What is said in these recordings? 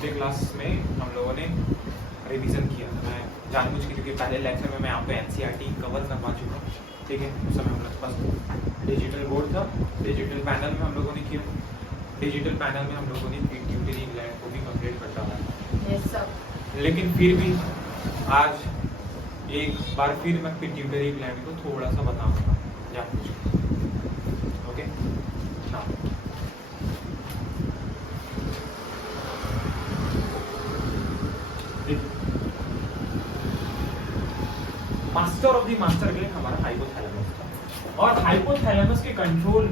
पिछले क्लास में हम लोगों ने रिवीजन किया था, मैं जानबूझ के, क्योंकि पहले लेक्चर में मैं आपको एनसीईआरटी कवर करवा चुका हूँ, ठीक है। उस समय हम लोग के पास डिजिटल बोर्ड था, डिजिटल पैनल में हम लोगों ने किया, डिजिटल पैनल में हम लोगों ने पिट्यूटरी ग्लैंड को भी कंप्लीट कर डाला। लेकिन फिर भी आज एक बार फिर मैं पिट्यूटरी ग्लैंड को थोड़ा सा बताऊंगा जानबूझ के, ओके। हाँ, master of the master gland हमारा हाइपोथैलेमस था, और हाइपोथैलेमस के कंट्रोल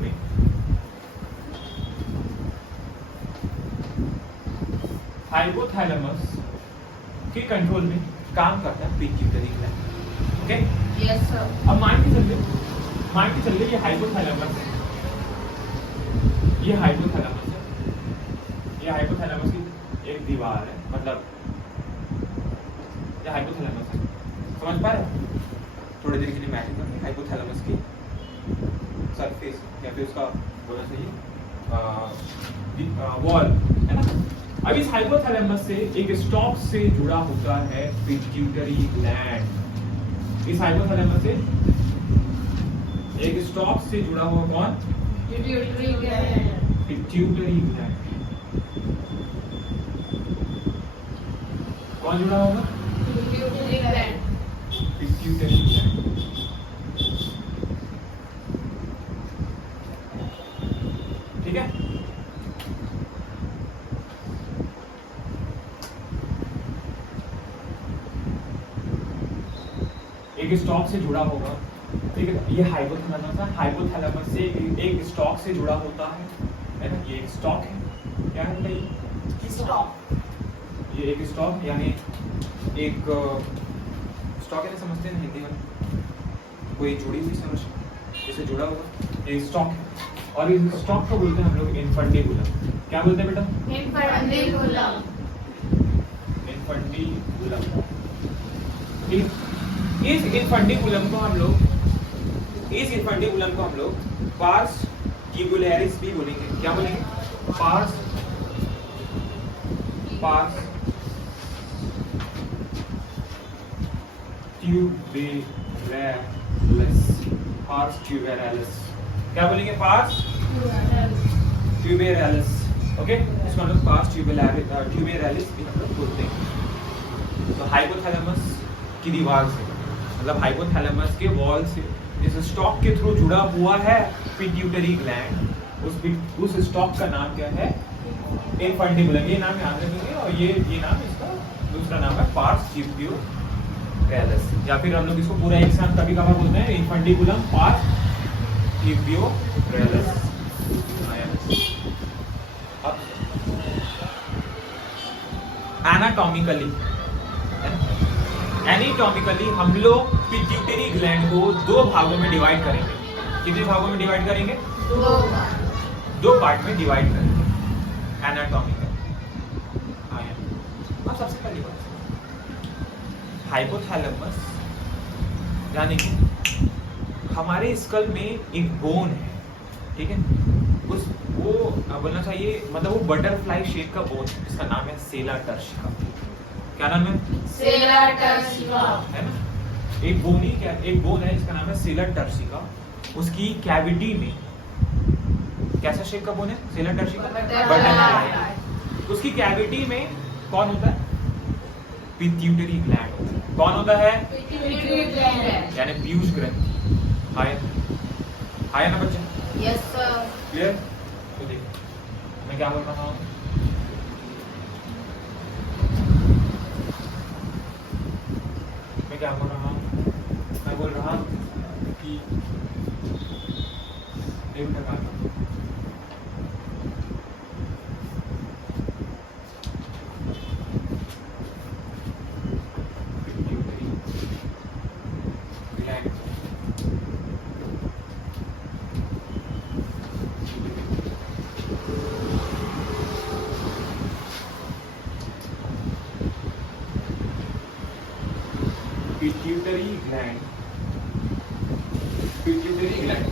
में काम करता है pituitary gland, okay. Yes sir. अब मान के चलिए ये हाइपोथैलेमस है, ये हाइपोथैलेमस की एक दीवार है, मतलब ये हाइपोथैलेमस है, समझ पा रहे हो? थोड़ी देर के लिए इमेजिन करें हाइपोथैलेमस की सरफेस या फिर उसका बोलना चाहिए वॉल, है ना। अब इस हाइपोथैलेमस से एक स्टॉक से जुड़ा होता है पिट्यूटरी ग्लैंड। इस हाइपोथैलेमस से एक स्टॉक से जुड़ा हुआ कौन? Pituitary gland. Pituitary gland. कौन जुड़ा होगा? Pituitary gland. पिट्यूटरी ग्लैंड, ठीक है। एक स्टॉक से जुड़ा होगा, ठीक है। ये हाइपोथैलेमस है, हाइपोथैलेमस से एक स्टॉक से जुड़ा होता है ना। ये एक स्टॉक है, क्या है बताइए? स्टॉक। ये एक स्टॉक यानी एक स्टॉक है ना, समझते हैं हिंदी में, कोई जुड़ी हुई समझ जैसे जुड़ा हुआ, ये स्टॉक है। और इस स्टॉक को बोलते हैं हम लोग इनफंडिबुलम। क्या बोलते हैं बेटा? इनफंडिबुलम। इनफंडिबुलम, ठीक। इस इनफंडिबुलम को हम लोग पार्स ट्यूबुलरिस भी बोलेंगे। क्या बोलेंगे? Pars tuberalis. क्या बोलेंगे? Pars tuberalis, okay. इसको हम लोग पार्स ट्यूबेरालिस भी हम लोग बोलते हैं। तो हाइपोथैलेमस की दीवार से, मतलब हाइपोथैलेमस के वॉल से जिस स्टॉक के थ्रू जुड़ा हुआ है पिट्यूटरी ग्लैंड, उस स्टॉक का नाम क्या है? इनफंडिबुलम। ये नाम याद रखेंगे, और ये नाम, इसका दूसरा नाम है पार्स ट्यूबुलरिस, या फिर हम लोग इसको पूरा एक साथ कभी कभार बोलते हैं इनफंडिबुलम पार्स ट्यूबुलरिस। अब एनाटॉमिकली हम लोग पिट्यूटरी ग्लैंड को दो भागों में डिवाइड करेंगे। कितने भागों में डिवाइड करेंगे? दो पार्ट में डिवाइड करेंगे एनाटॉमिकली। अब सबसे पहली बात, हाइपोथैलेमस यानी कि हमारे स्कल में एक बोन है, ठीक है। वो बोलना चाहिए, मतलब वो बटरफ्लाई शेप का बोन है, इसका नाम है सेला टर्शिका। क्या नाम है? सेला टर्शिका, है ना। एक बोन है, इसका नाम है सेला टर्शिका। उसकी कैविटी में कैसा शेप का बोन है? सेला टर्शिका, बटरफ्लाई। उसकी कैविटी में कौन होता है? पिट्यूटरी ग्लैंड होता है। कौन होता है? पिट्यूटरी ग्लैंड, यानी पीयूष ग्रंथि। आया ना बच्चा? Yes sir. क्लियर? तो देख, मैं क्या बोल रहा हूँ, मैं बोल रहा हूँ कि एक प्रकार का पिट्यूटरी ग्लैंड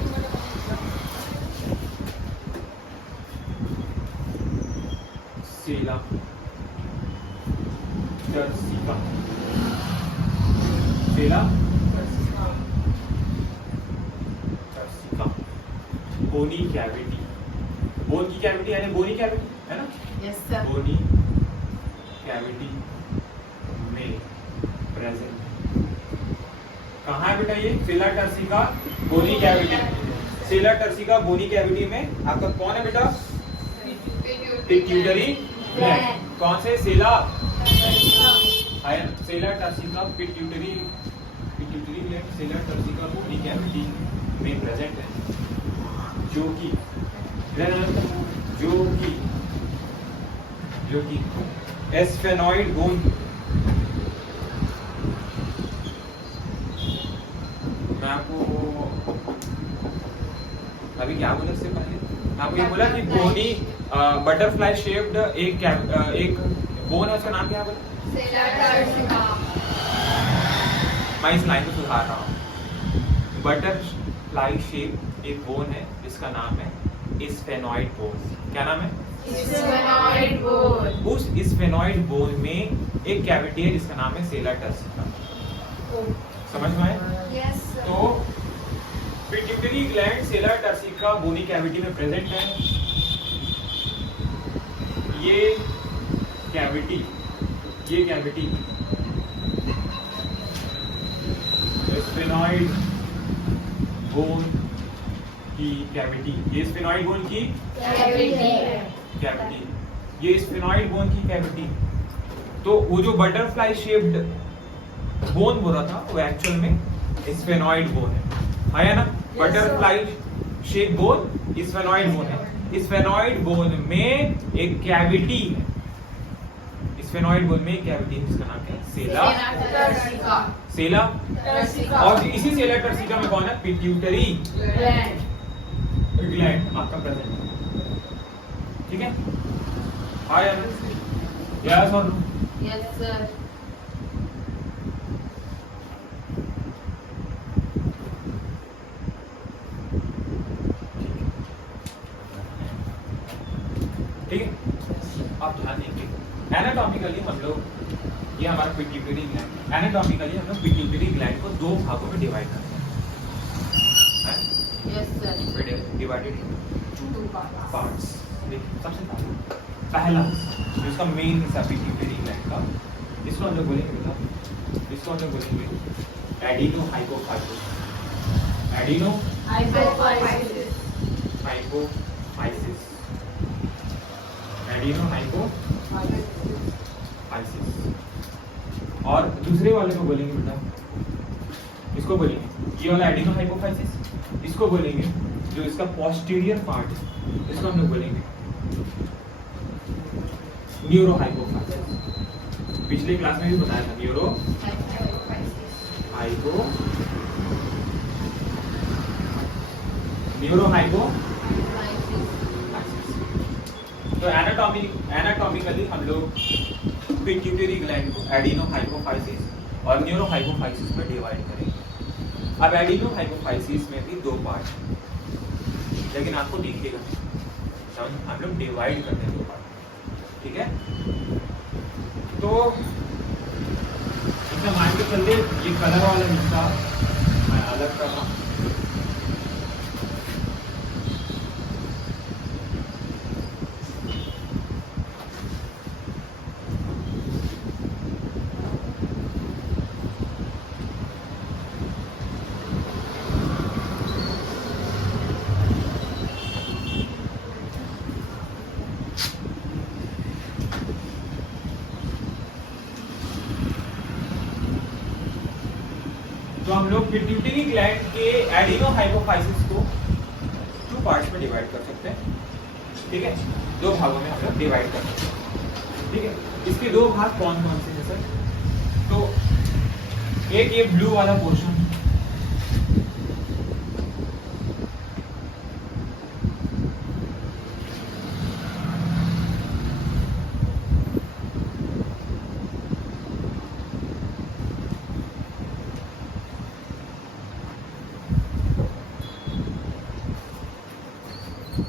सेला टर्सिका, सेला टर्सिका, बोनी कैविटी, बोन की कैविटी यानी बोनी कैविटी है ना, Yes, sir. बोनी कैविटी में प्रेजेंट कहाँ है बेटा ये सेला टर्सिका बोनी कैविटी, सेला टर्सिका बोनी कैविटी में आपका कौन है बेटा पिट्यूटरी ग्लैंड, कौन से सेला सेला टर्सिका पिट्यूटरी ग्लैंड सेला टर्सिका बोनी कैविटी में प्रेजेंट है, जो कि एस्फेनॉइड बोन मैं आपको अभी क्या बोला इससे पहले आपको ये बोला कि बोनी बटरफ्लाई शेप्ड एक बोन है, उसका नाम क्या है बोला, मैं इस लाइन को सुधार रहा हूँ, बटरफ्लाई शेप एक बोन है जिसका नाम है स्फेनॉइड बोन, क्या नाम है Sphenoid bone. उस स्फेनॉइड बोन में एक कैविटी है जिसका नाम है सेला टर्सिका, समझ में आया? Yes, sir. तो पिट्यूटरी ग्लैंड सेला टर्सिका बोनी कैविटी में प्रेजेंट है, ये कैविटी स्फेनॉइड बोन की कैविटी, ये स्फेनॉइड बोन की कैविटी, ये स्फेनॉइड बोन की कैविटी, तो वो जो बटरफ्लाई शेप्ड बोन बोला था वो एक्चुअल में स्फेनॉइड बोन है, आया ना, butterfly shape bone sphenoid bone है, स्फेनॉइड बोन में एक कैविटी है, स्फेनॉइड बोन में एक कैविटी है जिसका नाम है सेला और इसी सेला टर्सिका में कौन है पिट्यूटरी ग्लैंड आपका प्रेजेंट है, ठीक है, आया ना, यस और नो, Yes, sir. ठीक है, आप ध्यान देंगे एनाटॉमिकली हम लोग ये हमारा पिट्यूटरी ग्लैंड, एनाटॉमिकली हम लोग पिट्यूटरी ग्लैंड को दो भागों में डिवाइड करते हैं, Yes, sir. Divided Two parts. Parts, देखिए सबसे पहला जिसका मेन हिस्सा पिट्यूटरी ग्लैंड का, इसको हम लोग बोलेंगे बेटा, इसको हम लोग बोलेंगे adeno hypophysis, adeno Hypophysis. Hypophysis, adeno hypophysis, और दूसरे वाले को बोलेंगे बेटा, इसको बोलेंगे ये वाला एडिनो हाइपोफाइसिस, इसको बोलेंगे जो इसका पोस्टीरियर पार्ट है, इसको हम लोग बोलेंगे न्यूरो हाइपोफाइसिस, पिछले क्लास में भी बताया था न्यूरो हाइपोफाइसिस। तो एनाटॉमिकली हम लोग पिट्यूटरी ग्लैंड को एडिनो हाइपोफाइसिस और न्यूरो हाइपोफाइसिस में डिवाइड करेंगे। अब एडिनो हाइपोफाइसिस में भी दो पार्ट हैं, लेकिन आपको दिखेगा हम लोग डिवाइड करते हैं दो पार्ट, ठीक है, तो इसमें मान के चलते ये कलर वाला हिस्सा मैं अलग कर रहा हूँ, तो हम लोग पिट्यूटरी ग्लैंड के एडिनो हाइपोफाइसिस को टू पार्ट्स में डिवाइड कर सकते हैं, ठीक है, दो भागों में हम लोग डिवाइड कर सकते हैं, ठीक है। इसके दो भाग कौन कौन से हैं सर? तो एक ये ब्लू वाला पोर्शन,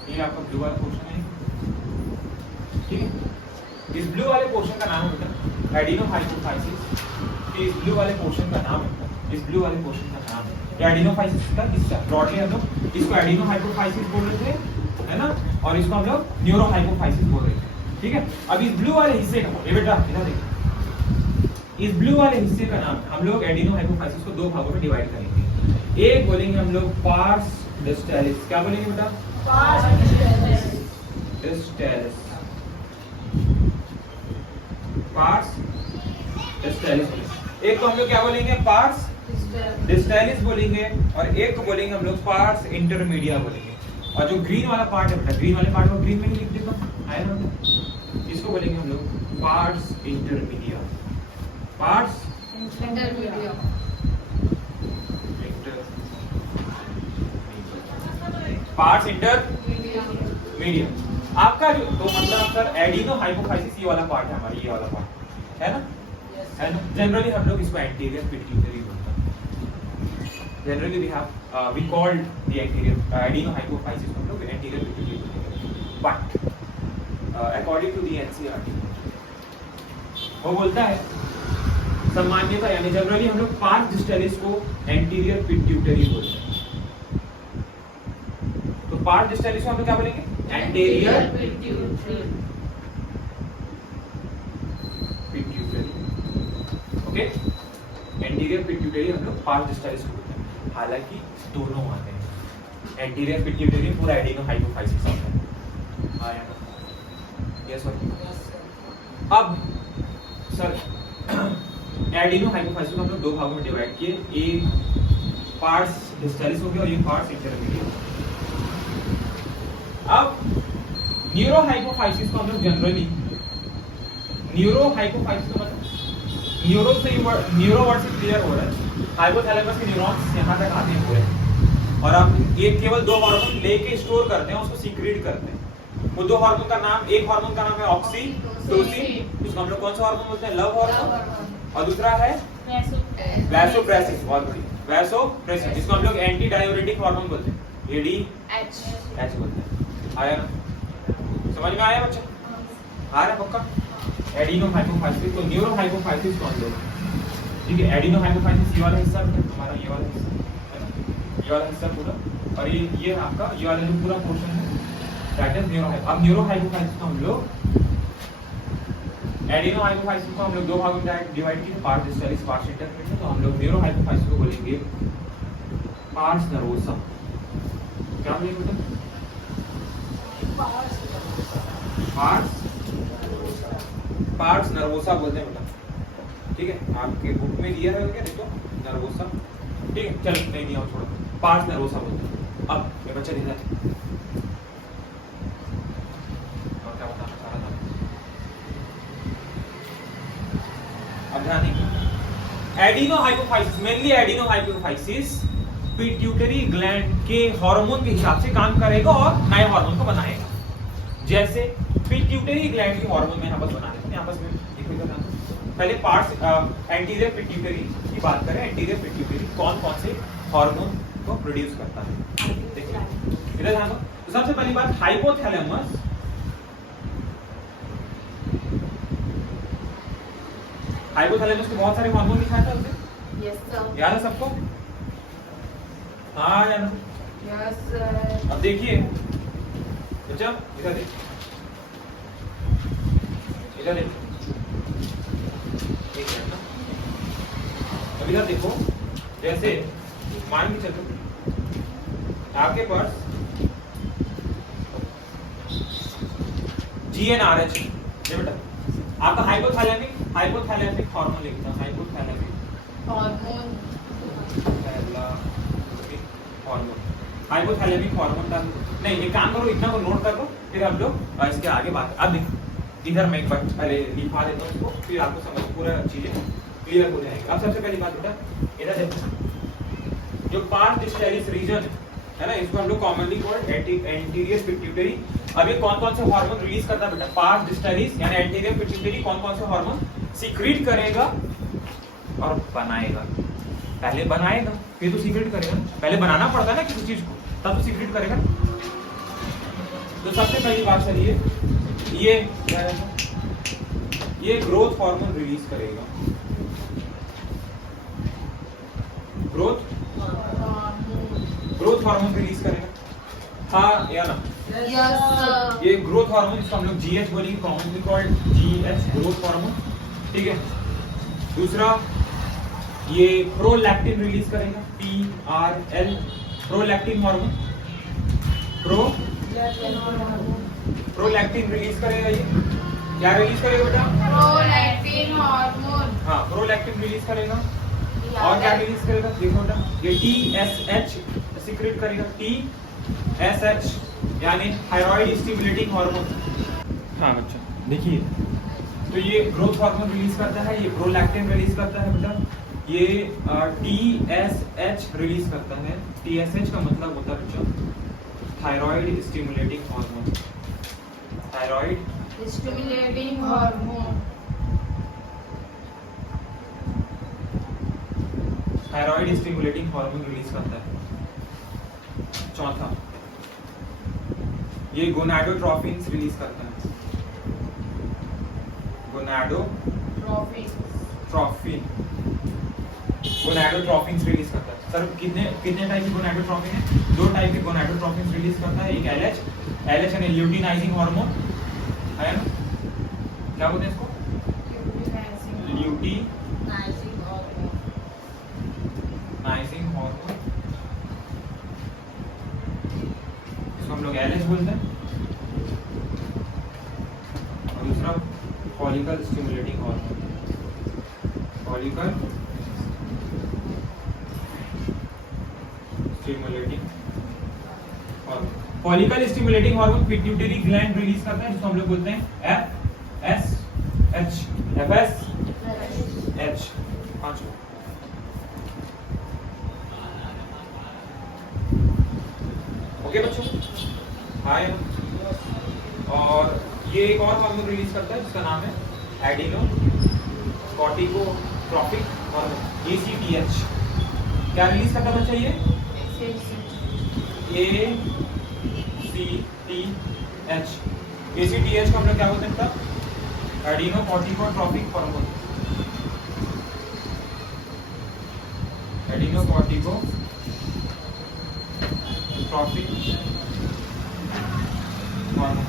ये आपका ब्लू वाला पोर्शन है, ठीक है। इस ब्लू वाले पोर्शन का नाम है बेटा एडिनोहाइपोफाइसिस। इस ब्लू वाले पोर्शन का नाम है, इस ब्लू वाले पोर्शन का नाम है एडिनोफाइसिस का हिस्सा। ब्रॉडली हम लोग इसको एडिनोहाइपोफाइसिस बोल रहे थे, है ना, और इसको हम लोग न्यूरोहाइपोफाइसिस बोल रहे थे, ठीक है। अब इस ब्लू वाले हिस्से का ये बेटा इधर देखिए, इस ब्लू वाले हिस्से का नाम हम लोग एडिनोहाइपोफाइसिस को दो भागों में डिवाइड करेंगे। एक बोलेंगे हम लोग पार्स डिस्टैलिस, क्या बोलेंगे बेटा? डिस्टैलिस, पार्स डिस्टैलिस। एक को हम लोग क्या बोलेंगे? पार्स डिस्टैलिस बोलेंगे, और एक को बोलेंगे हम लोग पार्स इंटरमीडिया बोलेंगे। और जो ग्रीन वाला पार्ट है बेटा, ग्रीन वाले पार्ट को ग्रीन में लिख देता हूं, आया ना, इसको बोलेंगे हम लोग parse intermedia. Parse intermedia, parts intermedia. आपका जो तो मतलब सर एडिनोहाइपोफाइसिस ये वाला पार्ट है हमारा, ये वाला पार्ट है ना, है ना। जनरली हम लोग इसको एंटीरियर पिट्यूटरी बोलते हैं। Generally we called the anterior adenohypophysis हम लोग एंटीरियर पिट्यूटरी बोलते हैं। But according to the NCERT वो बोलता है सामान्यतः, यानी जनरली हम लोग पार्स डिस्टैलिस को एंटीरियर पिट्यूटरी बोलते हैं। तो पार्स डिस्टैलिस को हम लोग क्या बोलेंगे? Anterior pituitary. Okay, anterior pituitary हम लोग पार्स डिस्टैलिस को बोलते हैं। हालांकि दोनों आते हैं, एंटीरियर पिट्यूटरी पूरा एडिनोहाइपोफाइसिस आता है। आया ना? Yes sir. अब सर एडिनोहाइपोफाइसिस को हम लोग दो भागों में डिवाइड किए, एक पार्स डिस्टैलिस हो गया और ये पार्स इंटरमीडिएट। अब न्यूरोहाइपोफाइसिस को हम लोग जनरली न्यूरोहाइपोफाइसिस का मतलब न्यूरो से न्यूरो वर्ड से क्लियर हो रहा है, हाइपोथैलेमस के न्यूरॉन्स यहाँ तक आते हैं पूरे, और अब ये केवल दो हार्मोन लेके स्टोर करते हैं, उसको सीक्रेट करते हैं। वो दो हार्मोन का नाम, एक हार्मोन का नाम है ऑक्सीटोसिन, जिसको हम लोग कौन सा हार्मोन बोलते हैं? Love hormone. और दूसरा है वैसोप्रेसिन, बहुत बढ़िया, वैसोप्रेसिन, जिसको हम लोग एंटी डाययूरेटिक हार्मोन बोलते हैं, एडीएच बोलते हैं। आया ना? समझ में आया बच्चा? आ रहा है पक्का? एडिनोहाइपोफाइसिस को न्यूरोहाइपोफाइसिस को हम लोग, ठीक है, एडिनोहाइपोफाइसिस ये वाला हिस्सा हमारा, ये वाला हिस्सा है ना, ये वाला हिस्सा पूरा, और ये आपका ये वाला जो पूरा पोर्शन है दैट इज न्यूरोहाइपो। अब न्यूरोहाइपोफाइसिस को हम लोग एडिनोहाइपोफाइसिस को हम लोग दो भागों में डिवाइड किए, पार्स डिस्टैलिस, पार्स इंटरमीडिएट। तो हम लोग न्यूरोहाइपोफाइसिस को बोलेंगे पार्स नर्वोसा। क्या बोलेंगे बेटा? पार्स नर्वोसा बोलते हैं बेटा, ठीक है। आपके बुक में दिया है क्या? देखो नर्वोसा, ठीक है, चलो नहीं दिया छोड़ो, पार्स नर्वोसा बोलते हैं। अब ये बच्चा दिख रहा है, और क्या बताना चाह रहा था? अब ध्यान दीजिए, एडिनोहाइपोफाइसिस, मेनली एडिनोहाइपोफाइसिस पिट्यूटरी ग्लैंड के हार्मोन के हिसाब से काम करेगा और नए हार्मोन को बनाएगा। जैसे पिट्यूटरी ग्लैंड के हार्मोन में यहाँ पर बना देते हैं, यहाँ पर पहले पार्ट्स एंटीरियर पिट्यूटरी की बात करें। एंटीरियर पिट्यूटरी कौन कौन से हार्मोन को प्रोड्यूस करता है? देखिए इधर ध्यान दो। तो सबसे पहली बात हाइपोथैलेमस, हाइपोथैलेमस के बहुत सारे हार्मोन दिखाया था उसे, यस सर, याद है सबको? हाँ यार, यस सर। अब देखिए बच्चा, इधर देखिए, इधर देखिए, एक मिनट ना, अब इधर देखो, जैसे मान के चलो आपके पास GnRH, ये बेटा आपका हाइपोथैलेमिक हार्मोन लिखता है, हाइपोथैलेमिक हार्मोन, हाइपोथैलेमिक हार्मोन डाल नहीं, एक काम करो, इतना को नोट कर लो, फिर हम लोग इसके आगे बात। अब देखो इधर मैं एक बार पहले लिखा देता हूँ इसको, फिर आपको समझ पूरा चीजें क्लियर हो जाएगी। अब सबसे पहली बात बेटा इधर देखो, जो पार्स डिस्टैलिस रीजन है ना, इसको हम लोग कॉमनली कॉल्ड एंटीरियर पिट्यूटरी। अब ये कौन कौन से हार्मोन रिलीज करता है बेटा? पार्स डिस्टैलिस यानी एंटीरियर पिट्यूटरी कौन कौन से हार्मोन सीक्रेट करेगा और बनाएगा? पहले बनाएगा फिर तो सीक्रेट करेगा, पहले बनाना पड़ता है ना किसी चीज को, तब तो सीक्रेट करेगा। तो सबसे पहली बात सर ये ये ग्रोथ हार्मोन रिलीज करेगा, ग्रोथ हार्मोन रिलीज करेगा, हाँ या ना? Yes. ये ग्रोथ हार्मोन, इसको हम लोग जीएच बोलेंगे, commonly called GH, growth hormone, ठीक है। दूसरा ये प्रोलैक्टिन रिलीज करेगा, PRL, prolactin hormone, prolactin release करेगा। ये क्या रिलीज करेगा बेटा? Prolactin hormone. हाँ, प्रोलैक्टिन रिलीज करेगा। और क्या रिलीज करेगा? देखो बेटा, ये TSH सीक्रेट करेगा, TSH यानी थायराइड स्टिमुलेटिंग हार्मोन। हाँ बच्चा देखिए, तो ये ग्रोथ हार्मोन रिलीज करता है, ये प्रोलैक्टिन रिलीज करता है बेटा, ये TSH रिलीज करता है। TSH का मतलब होता है बच्चा thyroid stimulating hormone, thyroid Stimulating hormone. Thyroid stimulating hormone release करता है। चौथा ये गोनाडोट्रोफिन्स रिलीज करता है, गोनाडोट्रोफिन, गोनाडोट्रोफिन्स रिलीज करता है। सर कितने टाइप के गोनाडोट्रोफिन है? 2 टाइप के गोनाडोट्रोफिन्स रिलीज करता है, एक LH यानी ल्यूटिनाइजिंग हार्मोन है ना, क्या बोलते हैं इसको? ल्यूटिनाइजिंग हार्मोन, इसको हम लोग LH बोलते हैं। और दूसरा follicle stimulating hormone, follicle stimulating hormone, follicle stimulating hormone pituitary gland release करता है, जिसको हम लोग बोलते हैं FSH। पांचों ओके बच्चों, हाय। और ये एक और हार्मोन रिलीज करता है जिसका नाम है एडिनो कॉर्टिकोट्रोपिक हार्मोन, ACTH। क्या रिलीज करता है बच्चा ये? ACTH को हम लोग क्या बोलते हैं बेटा? Adeno corticotropic hormone, adeno corticotropic hormone,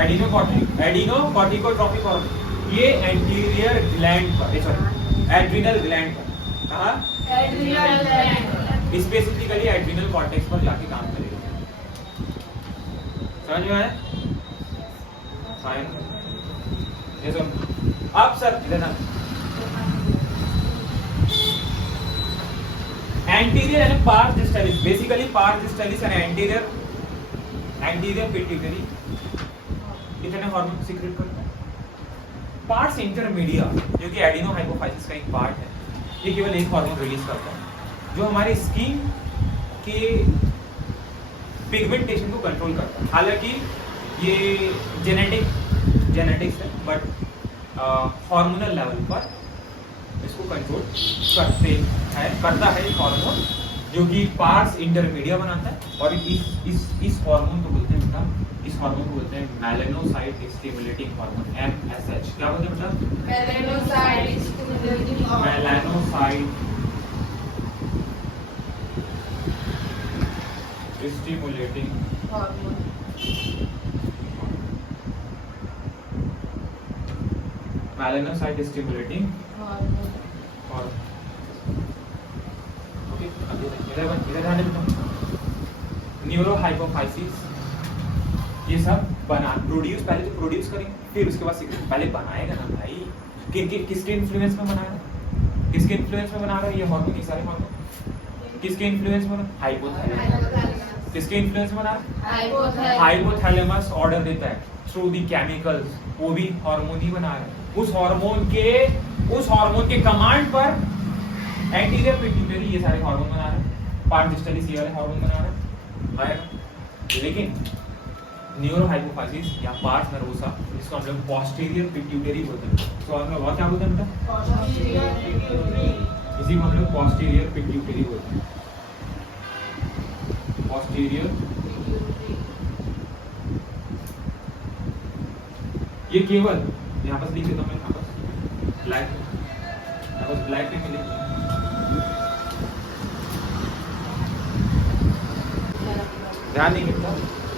adeno corticotropic hormone. ये एंटीरियर ग्लैंड पर, सॉरी एड्रिनल ग्लैंड पर, कहाँ? Adrenal gland. Specifically adrenal cortex पर जाके काम करेगा। समझ में आया? फाइन। ये सब अब सर इधर ना, एंटीरियर यानी parse distalis, basically parse distalis and anterior pituitary कितने हार्मोन सीक्रेट करता है? पार्स इंटरमीडिया, जो कि एडिनो हाइपोफाइसिस का एक पार्ट है, ये केवल एक हार्मोन रिलीज करता है जो हमारे स्किन के पिगमेंटेशन को कंट्रोल करता है। हालांकि ये जेनेटिक्स है, बट हार्मोनल लेवल पर इसको कंट्रोल करता है एक हार्मोन जो कि पार्स इंटरमीडिया बनाता है। और इस हार्मोन को बोलते हैं बेटा, इस हार्मोन को बोलते हैं मेलानोसाइट स्टिमुलेटिंग हार्मोन, MSH। क्या बोलते हैं बेटा? Melanocyte stimulating hormone. Melanocyte stimulating Hormone. Melanocyte stimulating Hormone. और ओके, अब इधर ध्यान देना, न्यूरोहाइपोफाइसिस ये सब प्रोड्यूस, पहले तो प्रोड्यूस करेंगे, फिर उसके बाद पहले बनाएगा ना भाई। किसके इन्फ्लुएंस में बना रहा है? किसके इन्फ्लुएंस में बना रहा है ये हार्मोन? ये सारे हार्मोन किसके इन्फ्लुएंस में? हाइपोथैलेमस। किसके इन्फ्लुएंस में बना रहा है? हाइपोथैलेमस ऑर्डर देता है थ्रू द केमिकल्स, वो भी हार्मोन ही बना रहा है। उस हार्मोन के कमांड पर एंटीरियर पिट्यूटरी ये सारे हार्मोन बना रहा है, पार्स डिस्टलिस ये वाले हार्मोन बना रहा है। लेकिन न्यूरोहाइपोफाइसिस या पार्स नर्वोसा, इसको हम लोग पोस्टीरियर पिट्यूटरी बोलते हैं। तो हम लोग क्या बोलते हैं बेटा? इसी को हम लोग पोस्टीरियर पिट्यूटरी बोलते हैं, पोस्टीरियर। ये केवल यहाँ पर लिख देता हूँ मैं, यहाँ पर ब्लैक बस ब्लैक में मिलेगी। ध्यान नहीं करता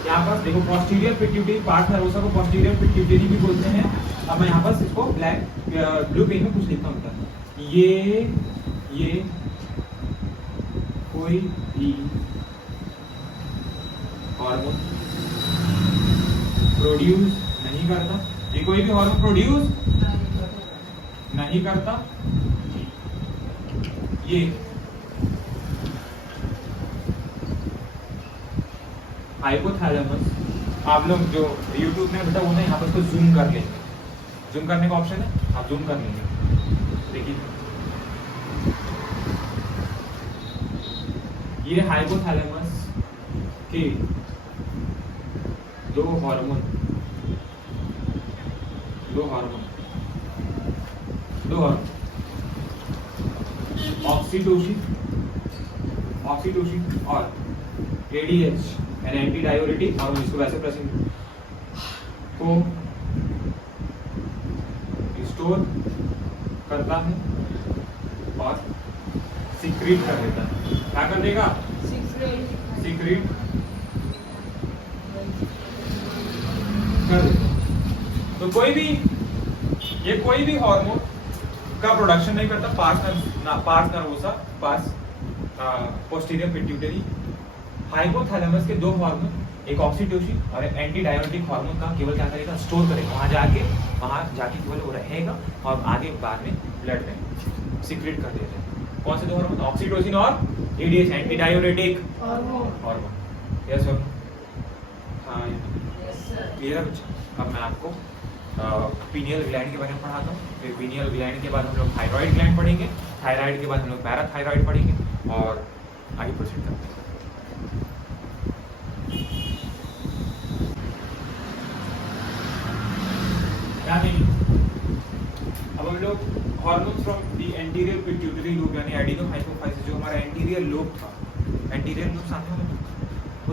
यहाँ पर देखो पोस्टीरियर पिट्यूटरी पार्ट नर्वोसा को पोस्टीरियर पिट्यूटरी भी बोलते हैं। अब मैं यहाँ पर इसको ब्लैक ब्लू पेन में कुछ लिखता हूँ। ये कोई भी हार्मोन प्रोड्यूस नहीं करता, ये कोई भी हार्मोन प्रोड्यूस नहीं करता। ये हाइपोथैलेमस, आप लोग जो YouTube में बेटा वो ना यहाँ पर इसको जूम कर लेंगे, जूम करने का ऑप्शन है, आप जूम कर लेंगे। देखिए ये हाइपोथैलेमस के दो हार्मोन ऑक्सीटोसिन और ADH यानी एंटी डाययूरेटिक हार्मोन, इसको वैसे प्रेसिंग को स्टोर करता है और सीक्रेट कर देता है। क्या कर देगा? सीक्रेट कर देता। तो ये कोई भी हार्मोन का प्रोडक्शन नहीं करता, pars nervosa, pars posterior pituitary. Hypothalamus के दो हार्मोन, एक ऑक्सीटोसिन और एक एंटी डाययूरेटिक हार्मोन का केवल क्या करेगा? स्टोर करेगा, वहां जाके केवल वो रहेगा और आगे बाद में ब्लड में सीक्रेट कर देगा। कौन से दो हार्मोन? ऑक्सीटोसिन और ADH anti diuretic hormone. Yes sir, हाँ क्लियर है बच्चा। अब मैं आपको पीनियल ग्लैंड के बारे में पढ़ाता हूँ। फिर पीनियल ग्लैंड के बाद हम लोग थायराइड ग्लैंड पढ़ेंगे, थायराइड के बाद हम लोग पैराथायराइड पढ़ेंगे और आगे प्रोसीड करते हैं। अब हम लोग hormone from the anterior pituitary lobe यानी एडिनोहाइपोफाइसिस, जो हमारा एंटीरियर लोब था, एंटीरियर लोब सामने वाला,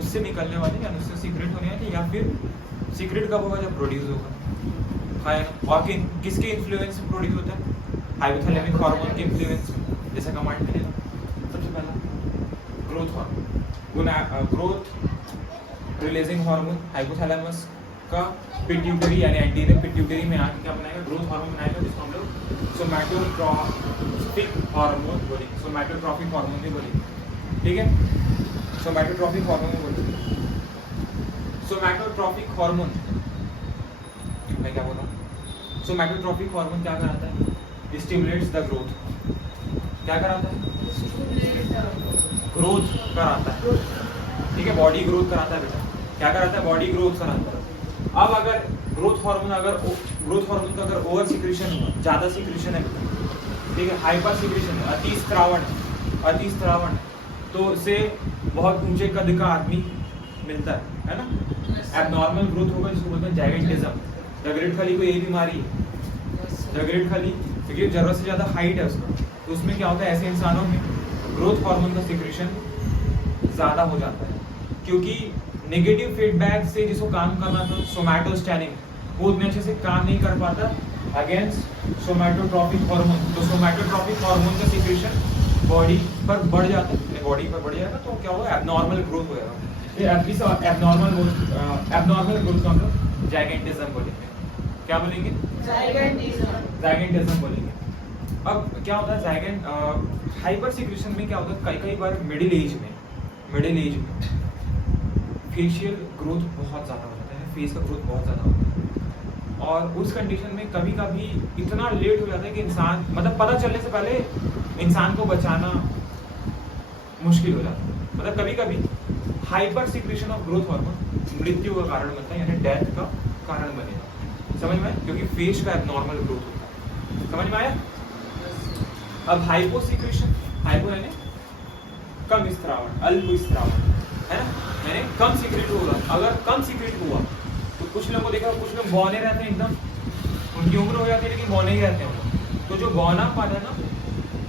उससे निकलने वाले यानी उससे सीक्रेट होने वाले, या फिर सीक्रेट कब होगा? जब प्रोड्यूस होगा। और किसके इन्फ्लुएंस से प्रोड्यूस होता है? हाइपोथैलेमिक हार्मोन के इन्फ्लुएंस में। जैसा कमांड मिलेगा सबसे पहला growth hormone, growth releasing hormone hypothalamus का पिट्यूटरी यानी एंटीरियर पिट्यूटरी में आके क्या बनाएगा? ग्रोथ हार्मोन बनाएगा, जिसको हम लोग सोमैटोट्रॉपिक हार्मोन बोलेंगे, सोमैटोट्रॉपिक हार्मोन भी बोलेंगे। ठीक है, सोमैटोट्रॉपिक हार्मोन बोलेंगे। सोमैटोट्रॉपिक हार्मोन मैं क्या बोल रहा हूँ? सोमैटोट्रॉपिक हार्मोन क्या कराता है? Stimulates the growth. क्या कराता है? ग्रोथ कराता है। ठीक है, बॉडी ग्रोथ कराता है बेटा। क्या कराता है? बॉडी ग्रोथ कराता है। अब अगर ग्रोथ हार्मोन का अगर ओवर सिक्रीशन हुआ, ज्यादा सिक्रीशन है, ठीक है, हाइपर सिक्रीशन है, अति स्त्रावण, तो उससे बहुत ऊंचे कद का आदमी मिलता है ना। एबनॉर्मल ग्रोथ होगा, जिसको बोलते हैं जाइगेंटिज्म। जगरेटखली को यही बीमारी है, जगरेटखली, क्योंकि जरूरत से ज्यादा हाइट है उसका, तो उसमें क्या होता है? ऐसे इंसानों में ग्रोथ हार्मोन का सिक्रीशन ज्यादा हो जाता है, क्योंकि नेगेटिव फीडबैक से जिसको काम करना था सोमैटोस्टैनिन, वो उतने अच्छे से काम नहीं कर पाता अगेंस्ट सोमैटोट्रॉपिक हार्मोन। तो सोमैटोट्रॉपिक हार्मोन का सिक्रीशन बॉडी पर बढ़ जाता है, बॉडी पर बढ़ जाएगा तो क्या होगा? एबनॉर्मल ग्रोथ होगा। एबनॉर्मल ग्रोथ का हम लोग जाइगेंटिज्म बोलेंगे। क्या बोलेंगे? जाइगेंटिज्म बोलेंगे। अब क्या होता है जाइगेंट हाइपर सिक्रीशन में क्या होता है? कई बार मिडिल एज में फेशियल ग्रोथ बहुत ज़्यादा हो जाता है, फेस का ग्रोथ बहुत ज़्यादा होता है, और उस कंडीशन में कभी कभी इतना लेट हो जाता है कि इंसान, मतलब पता चलने से पहले इंसान को बचाना मुश्किल हो जाता है। मतलब कभी कभी hyper secretion of growth hormone मृत्यु का कारण बनता है, यानी डेथ का कारण बनेगा। समझ में आया? क्योंकि फेस का एबनॉर्मल ग्रोथ होता है। समझ में आया? अब हाइपो सिक्रीशन, हाइपो यानी कम स्त्रावण, अल्प स्त्रावण है ना, यानी कम सीक्रेट होगा। अगर कम सीक्रेट हुआ तो कुछ लोगों को देखा, कुछ लोग बौने रहते हैं, एकदम उनकी उम्र हो जाती है लेकिन बौने ही रहते हैं। तो जो बौना पाना है ना,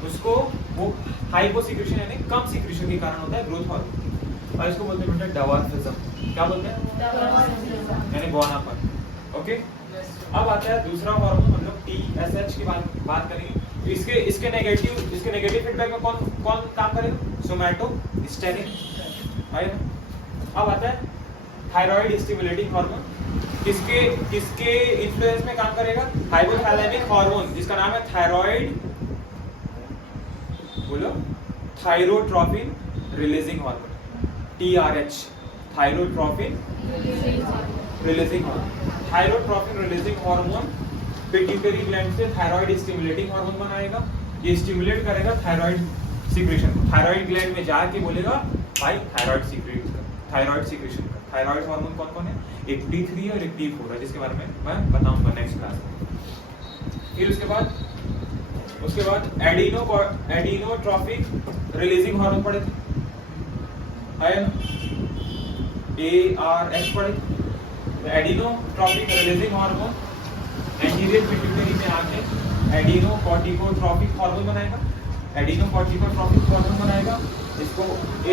उसको वो हाइपो सिक्रेशन यानी कम सिक्रेशन के कारण होता है ग्रोथ हार्मोन, और इसको बोलते हैं बेटा डवार्फिज्म। क्या बोलते हैं? यानी बौनापन। ओके, अब आता है दूसरा हार्मोन, हम लोग TSH की बात करेंगे। इसके नेगेटिव फीडबैक में कौन काम करेगा? सोमैटोस्टेटिन। अब आता है थायराइड स्टिमुलेटिंग हार्मोन। किसके इन्फ्लुएंस में काम करेगा? हाइपोथैलेमिक हार्मोन जिसका नाम है थायराइड, बोलो, thyrotropin releasing hormone, TRH, thyrotropin releasing hormone. Thyrotropin releasing hormone pituitary gland से थायराइड स्टिमुलेटिंग हार्मोन बनाएगा। ये स्टिमुलेट करेगा थायराइड सीक्रेशन को। थायराइड ग्लैंड में जाके बोलेगा भाई थायराइड सीक्रेशन का। थायराइड हार्मोन कौन कौन है? एक T3 और एक T4 है, जिसके बारे में मैं बताऊंगा नेक्स्ट क्लास में। फिर उसके बाद एडिनोट्रोपिक रिलीजिंग हार्मोन पढ़े थे, है ना, ARH पढ़े थे। एडिनोट्रोपिक रिलीजिंग हार्मोन एंटीरियर पिट्यूटरी में आके एडिनोकॉर्टिकोट्रोपिक हार्मोन बनाएगा। एडिनोकॉर्टिकोट्रोपिक हार्मोन बनाएगा, इसको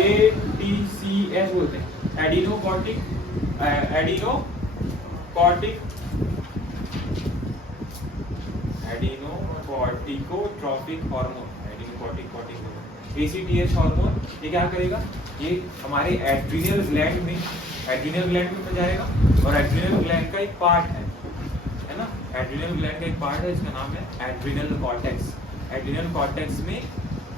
ATCH बोलते हैं, एडिनोकॉर्टिकोट्रोपिक हार्मोन, ACTH हार्मोन। ये क्या करेगा? ये हमारे एड्रिनल ग्लैंड में जाएगा, और एड्रिनल ग्लैंड का एक पार्ट है ना, एड्रिनल ग्लैंड का एक पार्ट है, इसका नाम है एड्रिनल कॉर्टेक्स। एड्रिनल कॉर्टेक्स में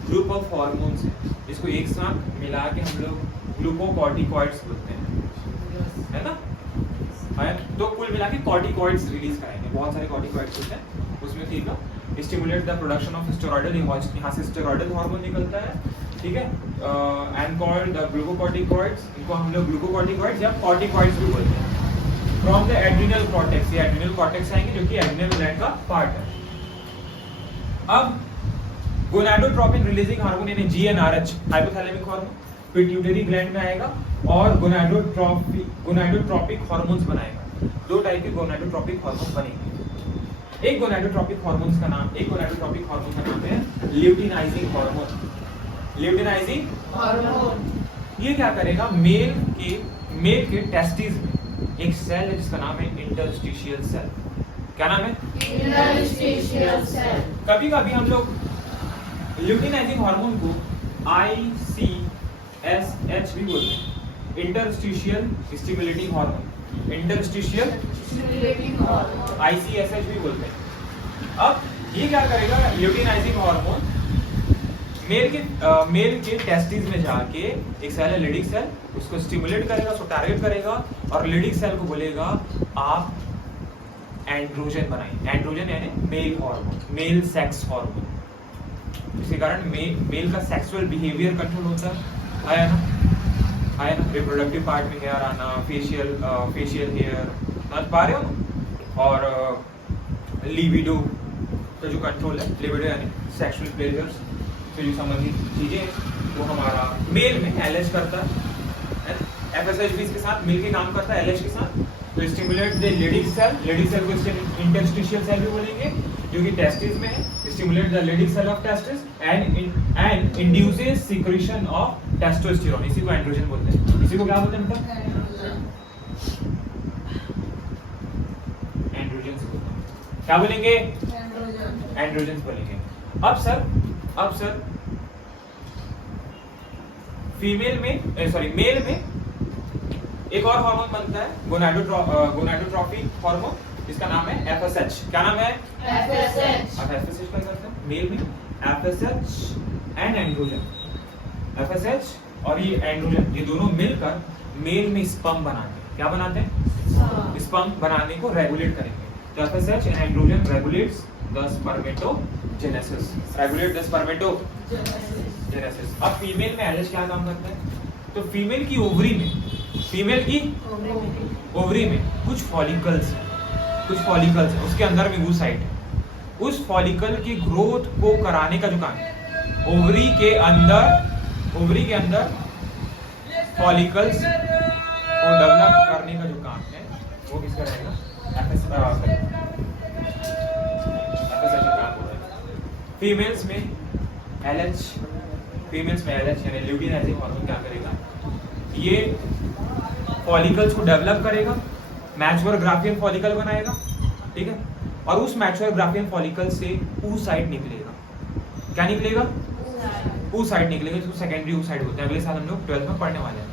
ग्रुप ऑफ हार्मोन्स है, इसको एक साथ मिला के हम लोग ग्लूकोकॉर्टिकॉइड्स बोलते हैं, है ना। तो कुल मिला के कॉर्टिकॉइड्स रिलीज कराएंगे, बहुत सारे कॉर्टिकॉइड्स होते हैं उसमें, ठीक है। Stimulate the production of steroidal, यहाँ से स्टेरॉइडल हार्मोन निकलता है, ठीक है, एंड कॉल्ड द ग्लूकोकॉर्टिकॉइड्स। इनको हम लोग ग्लूकोकॉर्टिकॉइड्स या कॉर्टिकॉइड्स भी बोलते हैं। फ्रॉम द एड्रिनल कॉर्टेक्स, ये एड्रिनल कॉर्टेक्स आएंगे जो कि एड्रिनल ग्लैंड का पार्ट है। अब गोनाडोट्रोपिन रिलीजिंग हार्मोन यानी GnRH, hypothalamic hormone, pituitary gland में आएगा और गोनाडोट्रोपिक हार्मोन्स बनाएगा। दो टाइप के गोनाडोट्रोपिक हार्मोन बनेंगे। एक गोनाडोट्रोपिक हार्मोन का नाम है ल्यूटिनाइजिंग हार्मोन। ल्यूटिनाइजिंग हार्मोन ये क्या करेगा? मेल के टेस्टिस में एक सेल है जिसका नाम है इंटरस्टिशियल सेल। क्या नाम है? Interstitial cell. कभी हम लोग ल्यूटिनाइजिंग हार्मोन को ICSH भी बोलते हैं, interstitial stimulating hormone. Interstitial stimulating hormone ICSH भी बोलते हैं। अब ये क्या करेगा? ल्यूटिनाइजिंग हार्मोन मेल के टेस्टिस में जाके एक सेल है लीडिंग सेल, उसको स्टिमुलेट करेगा, उसको टारगेट करेगा और लीडिंग सेल को बोलेगा आप एंड्रोजन बनाइए। एंड्रोजन यानी male hormone, male sex hormone. इसके कारण मेल का सेक्सुअल बिहेवियर कंट्रोल होता है, आया ना, रिप्रोडक्टिव पार्ट में हेयर आना, फेशियल हेयर, समझ पा रहे हो ना। और लिबिडो का जो कंट्रोल है, लिबिडो यानी सेक्सुअल प्लेजर्स से जो संबंधित चीजें, वो हमारा मेल में LH करता है। FSH भी इसके साथ मिलकर काम करता है LH के साथ। तो स्टिमुलेट द लीडिंग सेल को इंटरस्टिशियल सेल भी बोलेंगे जो कि टेस्टिस में है। Stimulate the leading cell of testis and induces secretion of testosterone. इसी को एंड्रोजन बोलते हैं। इसी को क्या बोलते हैं मतलब? एंड्रोजन। क्या बोलेंगे? एंड्रोजन बोलेंगे। अब सर मेल में एक और हार्मोन बनता है गोनाडोट्रोपिक हार्मोन, जिसका नाम है FSH। क्या नाम है? FSH। अब FSH क्या करता है मेल में? FSH and androgen. FSH और ये एंड्रोजन, ये दोनों मिलकर मेल में स्पर्म बनाते हैं। क्या बनाते हैं? स्पर्म बनाने को रेगुलेट करेंगे। तो FSH and androgen regulates the spermatogenesis. अब फीमेल में LH क्या काम करता है? तो फीमेल की ओवरी में कुछ फॉलिकल्स हैं, उसके अंदर में वो साइट है। उस फॉलिकल की ग्रोथ को कराने का जो काम है, ओवरी के अंदर फॉलिकल्स को डेवलप करने का जो काम है, वो किसका रहेगा? फीमेल्स में LH यानी ल्यूटिनाइजिंग हार्मोन क्या करेगा? ये फॉलिकल्स को डेवलप करेगा, मैच्योर ग्राफियन फॉलिकल बनाएगा, ठीक है। और उस मैच्योर ग्राफियन फॉलिकल से oocyte निकलेगा। क्या निकलेगा? oocyte निकलेगा, जिसको सेकेंडरी oocyte बोलते हैं। अगले साल हम लोग 12th में पढ़ने वाले हैं।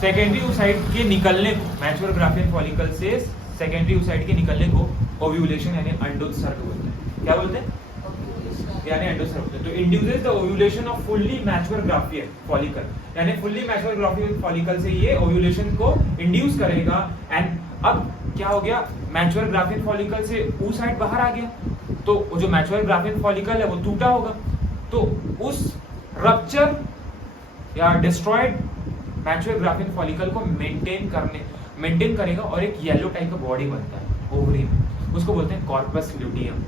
सेकेंडरी oocyte के निकलने को, मैच्योर ग्राफियन फॉलिकल से सेकेंडरी oocyte के निकलने को ओव्यूलेशन यानी अंडोत्सर्ग बोलते हैं। क्या बोलते हैं? यानी अंडोत्सर्ग बोलते हैं। तो induces the ovulation off fully mature Graafian follicle, यानी फुल्ली मैच्योर ग्राफियन फॉलिकल से ये ओव्यूलेशन को इंड्यूस करेगा। एंड अब क्या हो गया? मैच्योर ग्राफियन फॉलिकल से oocyte बाहर आ गया, तो वो जो मैच्योर ग्राफियन फॉलिकल है वो टूटा होगा, तो उस रप्चर या डिस्ट्रॉयड मैच्योर ग्राफियन फॉलिकल को मेंटेन करेगा और एक येलो टाइप का बॉडी बनता है ओवरी में, उसको बोलते हैं कॉर्पस ल्यूटियम।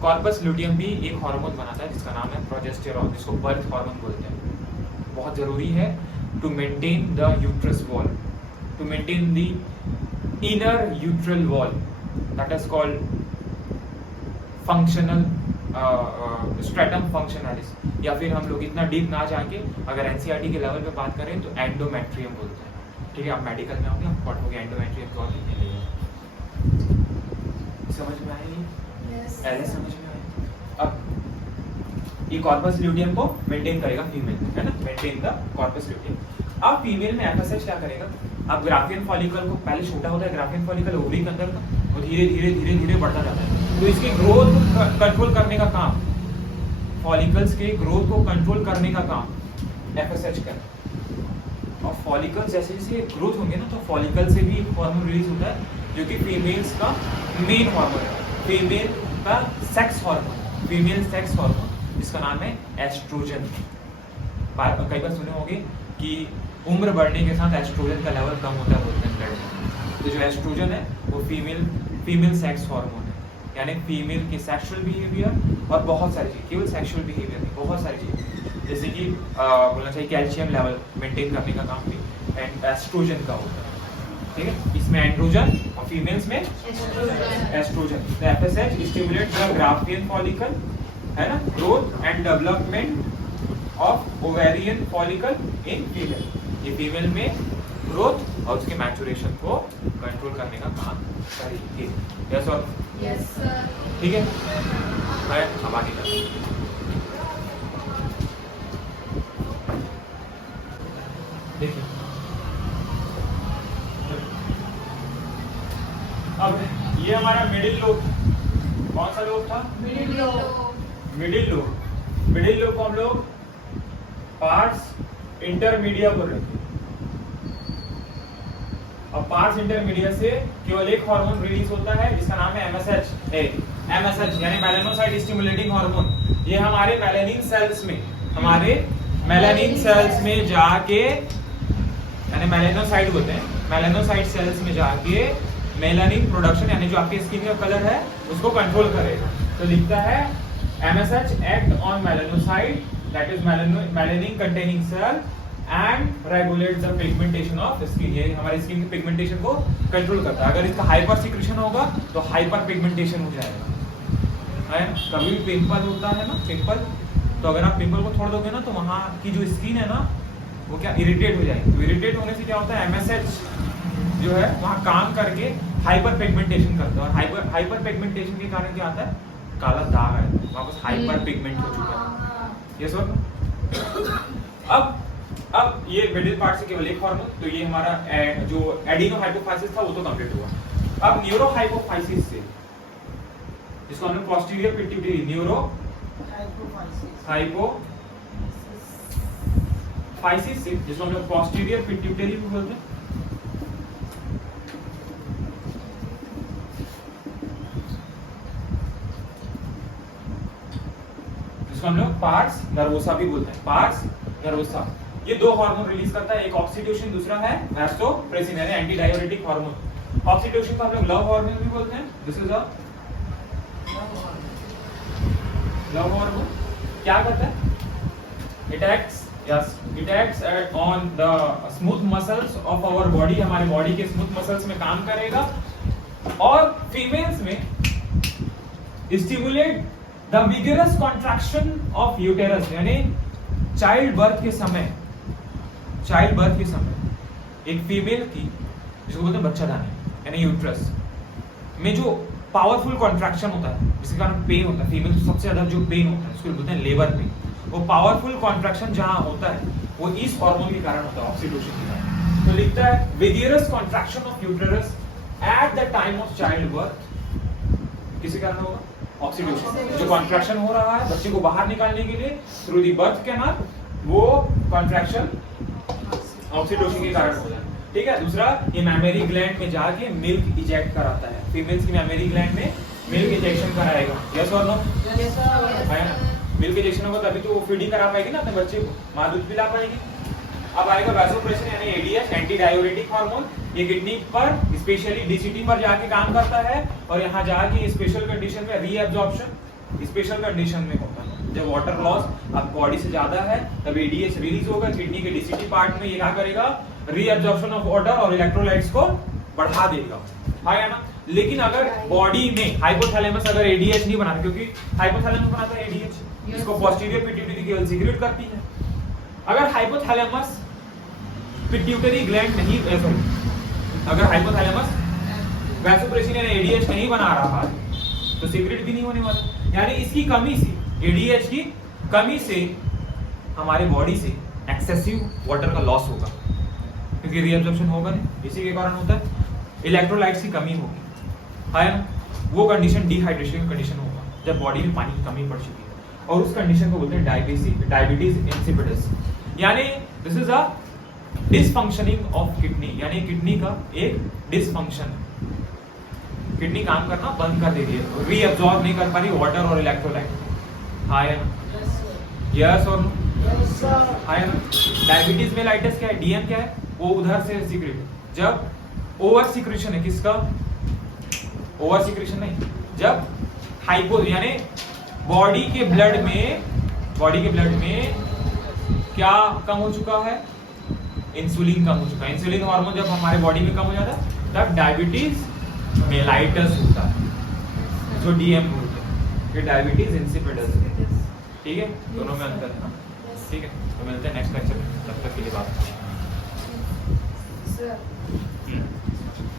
कॉर्पस ल्यूटियम भी एक हार्मोन बनाता है जिसका नाम है प्रोजेस्टेरॉन, जिसको बर्थ हार्मोन बोलते हैं। बहुत जरूरी है to maintain the uterus wall, to maintain the inner uterine wall, that is called functional stratum functionalis, या फिर हम लोग इतना डीप ना जाके अगर एनसीईआरटी के लेवल पे बात करें तो एंडोमेट्रियम बोलते हैं। ठीक है, आप मेडिकल में आओगे, आप पढ़ोगे एंडोमेट्रियम को और कितने लेंगे। समझ में आएगी? पहले समझ में आए। अब ये कॉर्पस ल्यूटियम को मेंटेन करेगा फीमेल, है ना, मेंटेन द कॉर्पस ल्यूटियम। अब फीमेल में एफएसएच क्या करेगा? अब ग्राफियन फॉलिकल को पहले छोटा होता है, ग्राफियन फॉलिकल ओवरी के अंदर था, और धीरे धीरे बढ़ता जाता है। तो इसकी ग्रोथ कंट्रोल करने का काम, फॉलिकल्स के ग्रोथ को कंट्रोल करने का काम एफएसएच कर। और फॉलिकल्स जैसे जैसे ग्रोथ होंगे ना, तो फॉलिकल से भी एक हार्मोन रिलीज होता है जो कि फीमेल्स का मेन हार्मोन है, फीमेल का sex hormone, female sex hormone, जिसका नाम है एस्ट्रोजन। कई बार सुने होंगे कि उम्र बढ़ने के साथ एस्ट्रोजन का लेवल कम होता है बोलते हैं ब्लड में। तो जो एस्ट्रोजन है वो फीमेल सेक्स हार्मोन है, यानी फीमेल के सेक्सुअल बिहेवियर और बहुत सारी चीज़, केवल सेक्सुअल बिहेवियर नहीं, बहुत सारी चीज़, जैसे कि बोलना चाहिए कैल्शियम लेवल मेंटेन करने का काम भी एस्ट्रोजन का होता है। ठीक है, इसमें एंड्रोजन और फीमेल्स में एस्ट्रोजन। तो FSH stimulates the Graafian follicle, है ना, growth and development of ovarian follicle in female. ये फीमेल में ग्रोथ और उसके मैचुरेशन को कंट्रोल करने का काम करेगी। यस और यस सर। ठीक है, मैं अब आगे चलते हैं। देखिए अब ये हमारा मिडिल लोब, कौन सा लोब था? मिडिल लो। मिडिल लोब को हम लोग पार्स इंटरमीडिया बोल रहे थे। अब पार्स इंटरमीडिया से केवल एक हार्मोन रिलीज होता है जिसका नाम है एमएसएच यानी मेलानोसाइट स्टिमुलेटिंग हार्मोन। ये हमारे मेलानिन सेल्स में जाके, यानी मेलानोसाइट बोलते हैं, मेलानोसाइट सेल्स में जाके मेलानिन प्रोडक्शन, यानी जो आपकी स्किन का कलर है उसको कंट्रोल करेगा। तो लिखता है MSH act on melanocyte, that is melanin containing cell and regulate the pigmentation of skin. ये हमारी स्किन की पिगमेंटेशन को कंट्रोल करता है। अगर इसका हाइपर सिक्रेशन होगा तो हाइपर पिगमेंटेशन हो जाएगा, है। कभी भी पिंपल होता है ना, पिंपल, तो अगर आप पिंपल को छोड़ दोगे ना तो वहाँ की जो स्किन है ना वो क्या इरिटेट हो जाएगी। तो इरिटेट होने से क्या होता है, MSH जो है वहाँ काम करके हाइपर पिगमेंटेशन करता है, और हाइपर पिगमेंटेशन के कारण क्या आता है, काला दाग आता है, वापस हाइपर पिगमेंट हो चुका है। ये सब अब ये मिडिल पार्ट से केवल एक हार्मोन, तो ये हमारा जो एडिनो हाइपोफाइसिस था वो तो कंप्लीट हुआ। अब न्यूरो हाइपोफाइसिस से, जिसको हमने पोस्टीरियर पिट्यूटरी न्यूरो हाइपोफाइसिस से, जिसको हम लोग पोस्टीरियर पिट्यूटरी भी बोलते हैं, जिसको हम लोग पार्स नर्वोसा भी बोलते हैं, पार्स नर्वोसा। ये दो हार्मोन रिलीज करता है, एक ऑक्सीटोसिन, दूसरा है वैसोप्रेसिन यानी एंटी डाययूरेटिक हार्मोन। ऑक्सीटोसिन को हम लोग लव हार्मोन भी बोलते हैं, this is a love hormone. क्या करता है, it acts on the smooth muscles of our body, हमारे बॉडी के स्मूथ मसल्स में काम करेगा। और फीमेल्स में stimulate the vigorous contraction of uterus, यानी चाइल्ड बर्थ के समय एक फीमेल की, जिसको बोलते हैं बच्चादानी यानी यूट्रस, में जो पावरफुल कॉन्ट्रैक्शन होता है जिसके कारण पेन होता है, फीमेल को सबसे ज्यादा जो पेन होता है उसको बोलते हैं लेबर पेन। वो पावरफुल कॉन्ट्रैक्शन जहां होता है वो इस हार्मोन के कारण होता है, ऑक्सीटोसिन के कारण। तो लिखता है vigorous contraction of uterus at the time of child birth किसी कारण होगा, ऑक्सीटोसिन। जो कॉन्ट्रैक्शन हो रहा है बच्चे को बाहर निकालने के लिए थ्रू द बर्थ कैनाल, वो कॉन्ट्रैक्शन ऑक्सीटोसिन के कारण हो जाए। ठीक है। दूसरा, ये मैमरी ग्लैंड में जाके मिल्क इजेक्ट कराता है, फीमेल्स की मैमरी ग्लैंड में मिल्क इंजेक्शन कराएगा। यस और नो? Yes, sir. है ना? मिल्क इंजेक्शन होगा तभी तो वो फीडिंग करा पाएगी ना अपने बच्चे को, मां दूध पिला पाएगी। अब आएगा वैसोप्रेसिन यानी एडीएच, एंटी डाययूरेटिक हार्मोन। ये किडनी पर स्पेशली डीसीटी पर जाके काम करता है और यहाँ जाके स्पेशल कंडीशन में रीअब्जॉर्प्शन स्पेशल कंडीशन में होता है। जब वाटर लॉस अब बॉडी से ज्यादा है तब एडीएच रिलीज होगा किडनी के डीसीटी पार्ट में, ये क्या करेगा, रीअब्जॉर्प्शन ऑफ वाटर और इलेक्ट्रोलाइट्स को बढ़ा देगा, है ना। लेकिन अगर बॉडी में हाइपोथैलेमस अगर एडीएच नहीं बनाता, क्योंकि हाइपोथैलेमस बनाता है एडीएच, इसको पोस्टीरियर पिट्यूटरी केवल सीक्रेट करती है। अगर हाइपोथैलेमस पिट्यूटरी ग्लैंड नहीं, अगर हाइपोथैलेमस वैसोप्रेसिन यानी एडीएच नहीं बना रहा है तो सीक्रेट भी नहीं होने वाला। यानी इसकी कमी से, एडीएच की कमी से हमारे बॉडी से एक्सेसिव वाटर का लॉस होगा, क्योंकि रीअब्जॉर्प्शन होगा नहीं, इसी के कारण होता है। इलेक्ट्रोलाइट्स की कमी होगी, है ना। वो कंडीशन डिहाइड्रेशन कंडीशन होगा जब बॉडी में पानी की कमी पड़ चुकी है, और उस कंडीशन को बोलते हैं डायबिटीज इंसिपिडस। यानी this is a dysfunctioning of kidney, यानी किडनी का एक डिसफंक्शन, किडनी काम करना बंद कर दे रही है, रीअब्सॉर्ब नहीं कर पा रही वाटर और इलेक्ट्रोलाइट, है ना। यस और नो? है ना। डायबिटीज मेलाइटिस क्या है, डीएम क्या है, वो उधर से सीक्रेट, जब ओवर सीक्रेशन है, किसका ओवर सीक्रेशन नहीं, जब हाइपो यानी बॉडी के ब्लड में क्या कम हो चुका है, इंसुलिन कम हो चुका है। इंसुलिन हार्मोन जब हमारे बॉडी में कम हो जाता है तब डायबिटीज मेलाइटस होता है, जो डीएम बोलते हैं, ये डायबिटीज इंसिपिडस है। ठीक है, दोनों में अंतर है ना। ठीक है, तो मिलते हैं नेक्स्ट लेक्चर में, तब तक के लिए बात। Sir.